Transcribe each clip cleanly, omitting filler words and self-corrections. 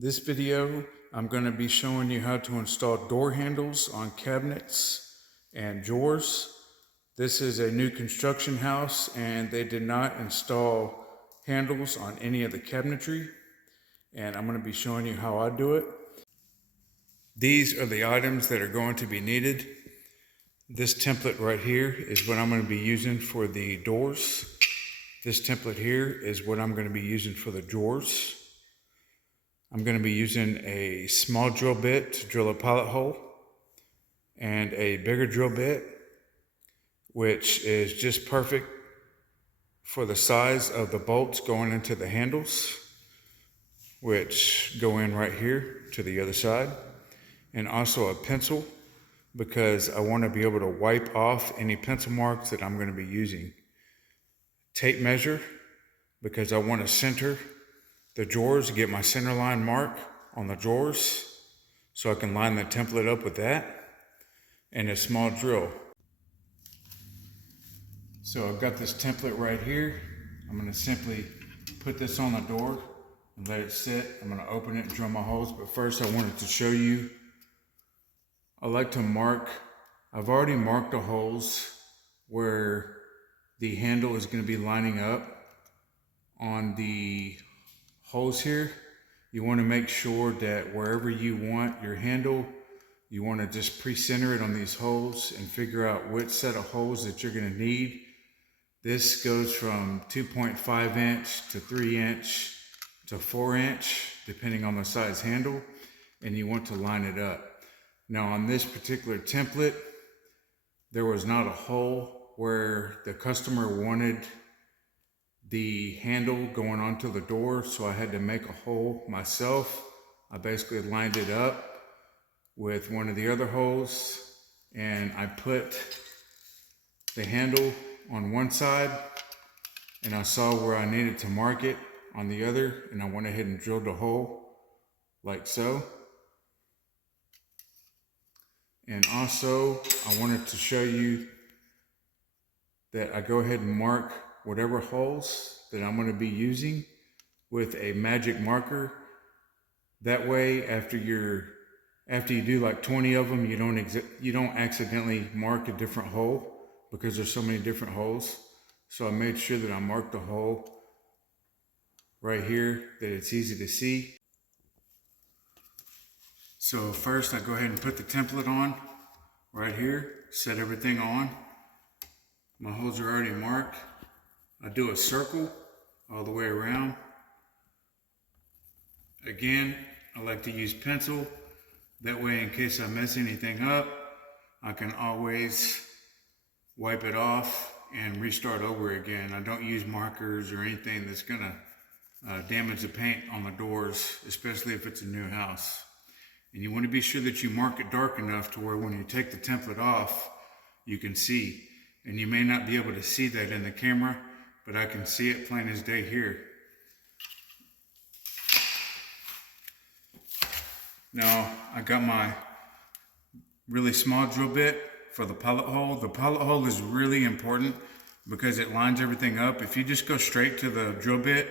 This video, I'm going to be showing you how to install door handles on cabinets and drawers. This is a new construction house and they did not install handles on any of the cabinetry. And I'm going to be showing you how I do it. These are the items that are going to be needed. This template right here is what I'm going to be using for the doors. This template here is what I'm going to be using for the drawers. I'm going to be using a small drill bit to drill a pilot hole and a bigger drill bit, which is just perfect for the size of the bolts going into the handles, which go in right here to the other side, and also a pencil because I want to be able to wipe off any pencil marks that I'm going to be using. Tape measure because I want to center the drawers, get my center line mark on the drawers so I can line the template up with that, and a small drill. So I've got this template right here. I'm going to simply put this on the door and let it sit. I'm going to open it and drill my holes, but first I wanted to show you, I like to mark, I've already marked the holes where the handle is going to be lining up on the holes here. You want to make sure that wherever you want your handle, you want to just pre-center it on these holes and figure out which set of holes that you're going to need. This goes from 2.5 inch to 3 inch to 4 inch, depending on the size handle, and you want to line it up. Now on this particular template, there was not a hole where the customer wanted the handle going onto the door, so I had to make a hole myself. I basically lined it up with one of the other holes and I put the handle on one side and I saw where I needed to mark it on the other, and I went ahead and drilled a hole like so. And also I wanted to show you that I go ahead and mark whatever holes that I'm going to be using with a magic marker. That way, after you do like 20 of them, you don't accidentally mark a different hole because there's so many different holes. So I made sure that I marked the hole right here that it's easy to see. So first I go ahead and put the template on right here, set everything on. My holes are already marked. I do a circle all the way around. Again, I like to use pencil. That way, in case I mess anything up, I can always wipe it off and restart over again. I don't use markers or anything that's gonna damage the paint on the doors, especially if it's a new house. And you want to be sure that you mark it dark enough to where when you take the template off, you can see. And you may not be able to see that in the camera, but I can see it plain as day here. Now, I got my really small drill bit for the pilot hole. The pilot hole is really important because it lines everything up. If you just go straight to the drill bit,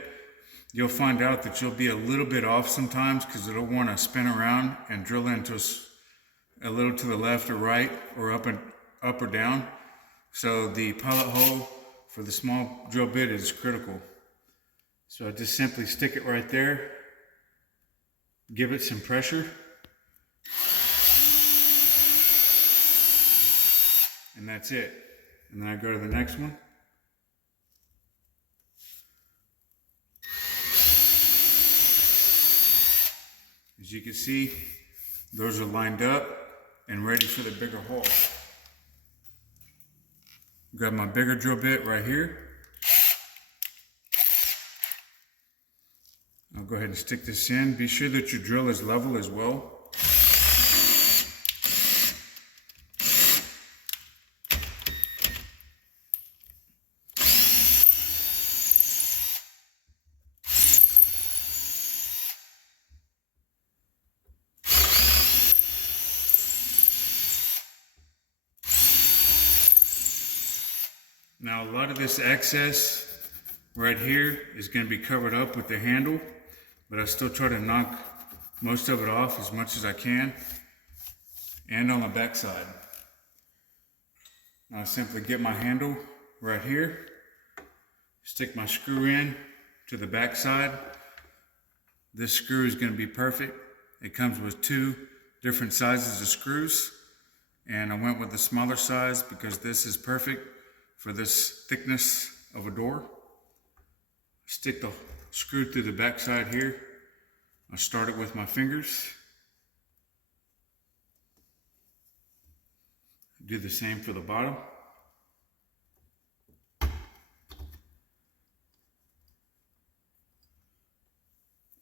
you'll find out that you'll be a little bit off sometimes because it'll want to spin around and drill into a little to the left or right or up or down. So the pilot hole for the small drill bit is critical. So I just simply stick it right there, give it some pressure, and that's it. And then I go to the next one. As you can see, those are lined up and ready for the bigger hole. Grab my bigger drill bit right here. I'll go ahead and stick this in. Be sure that your drill is level as well. Now a lot of this excess right here is going to be covered up with the handle, but I still try to knock most of it off as much as I can, and on the back side. Now I simply get my handle right here, stick my screw in to the back side. This screw is going to be perfect. It comes with 2 different sizes of screws, and I went with the smaller size because this is perfect for this thickness of a door. Stick the screw through the back side here. I start it with my fingers. Do the same for the bottom.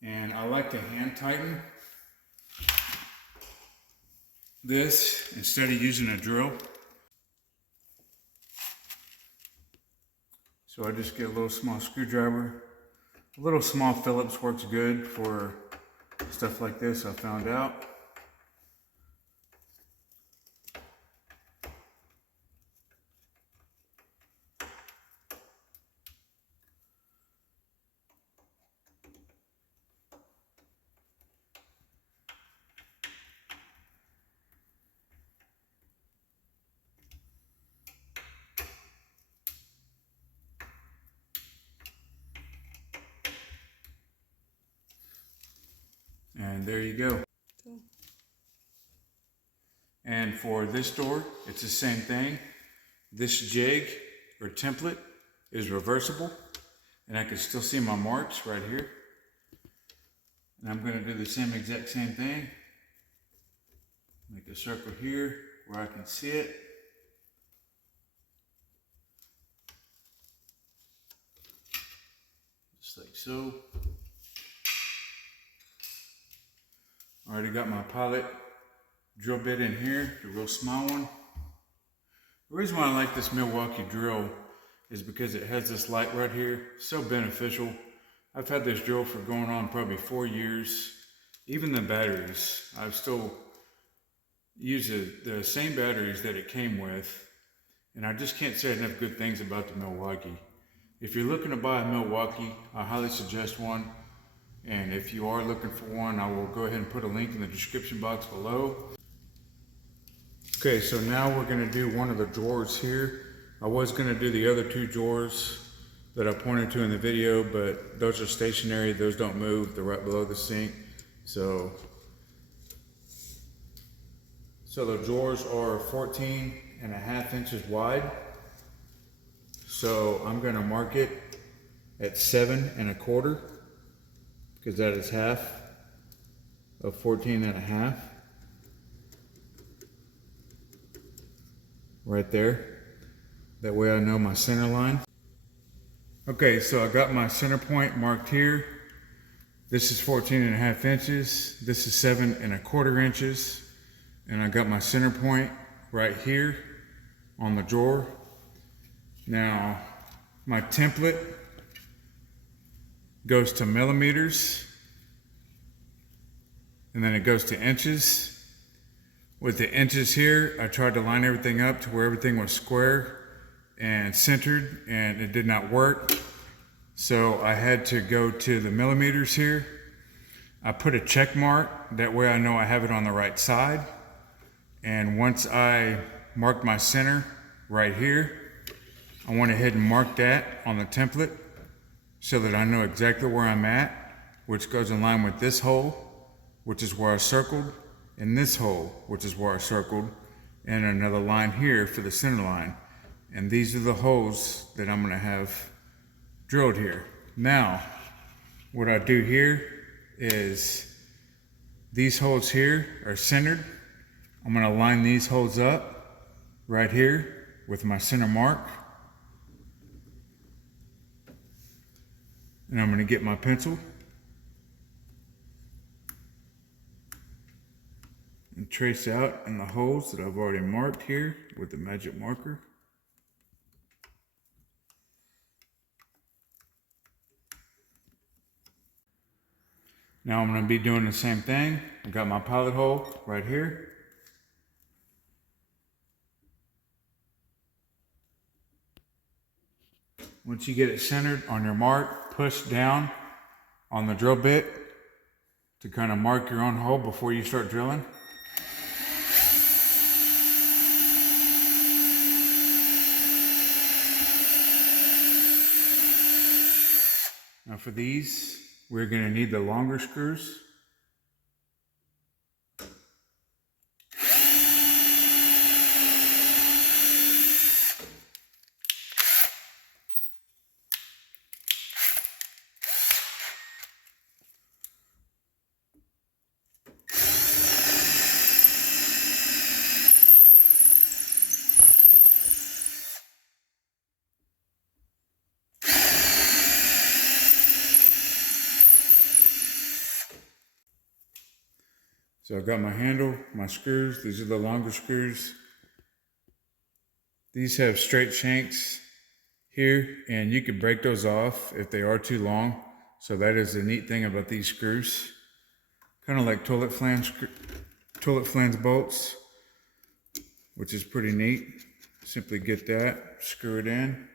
And I like to hand tighten this instead of using a drill. So I just get a little small screwdriver. A little small Phillips works good for stuff like this, I found out. And there you go. Cool. And for this door, it's the same thing. This jig or template is reversible, and I can still see my marks right here. And I'm going to do the exact same thing. Make a circle here where I can see it. Just like so. I already got my pilot drill bit in here, the real small one. The reason why I like this Milwaukee drill is because it has this light right here. So beneficial. I've had this drill for going on probably 4 years. Even the batteries, I've still used the same batteries that it came with. And I just can't say enough good things about the Milwaukee. If you're looking to buy a Milwaukee, I highly suggest one. And if you are looking for one, I will go ahead and put a link in the description box below. Okay, so now we're going to do one of the drawers here. I was going to do the other 2 drawers that I pointed to in the video, but those are stationary. Those don't move. They're right below the sink. So the drawers are 14.5 inches wide. So I'm going to mark it at 7 1/4. Because that is half of 14.5 right there. That way I know my center line. Okay, so I got my center point marked here. This is 14.5 inches. This is 7 1/4 inches. And I got my center point right here on the drawer. Now, my template goes to millimeters, and then it goes to inches. With the inches here, I tried to line everything up to where everything was square and centered, and it did not work. So I had to go to the millimeters here. I put a check mark, that way I know I have it on the right side. And once I marked my center right here, I went ahead and marked that on the template, so that I know exactly where I'm at, which goes in line with this hole, which is where I circled, and this hole, which is where I circled, and another line here for the center line. And these are the holes that I'm gonna have drilled here. Now, what I do here is these holes here are centered. I'm gonna line these holes up right here with my center mark. And I'm going to get my pencil and trace out in the holes that I've already marked here with the magic marker. Now I'm going to be doing the same thing. I got my pilot hole right here. Once you get it centered on your mark, push down on the drill bit to kind of mark your own hole before you start drilling. Now for these, we're going to need the longer screws. So I've got my handle, my screws. These are the longer screws. These have straight shanks here, and you can break those off if they are too long. So that is the neat thing about these screws. Kind of like toilet flange bolts, which is pretty neat. Simply get that, screw it in.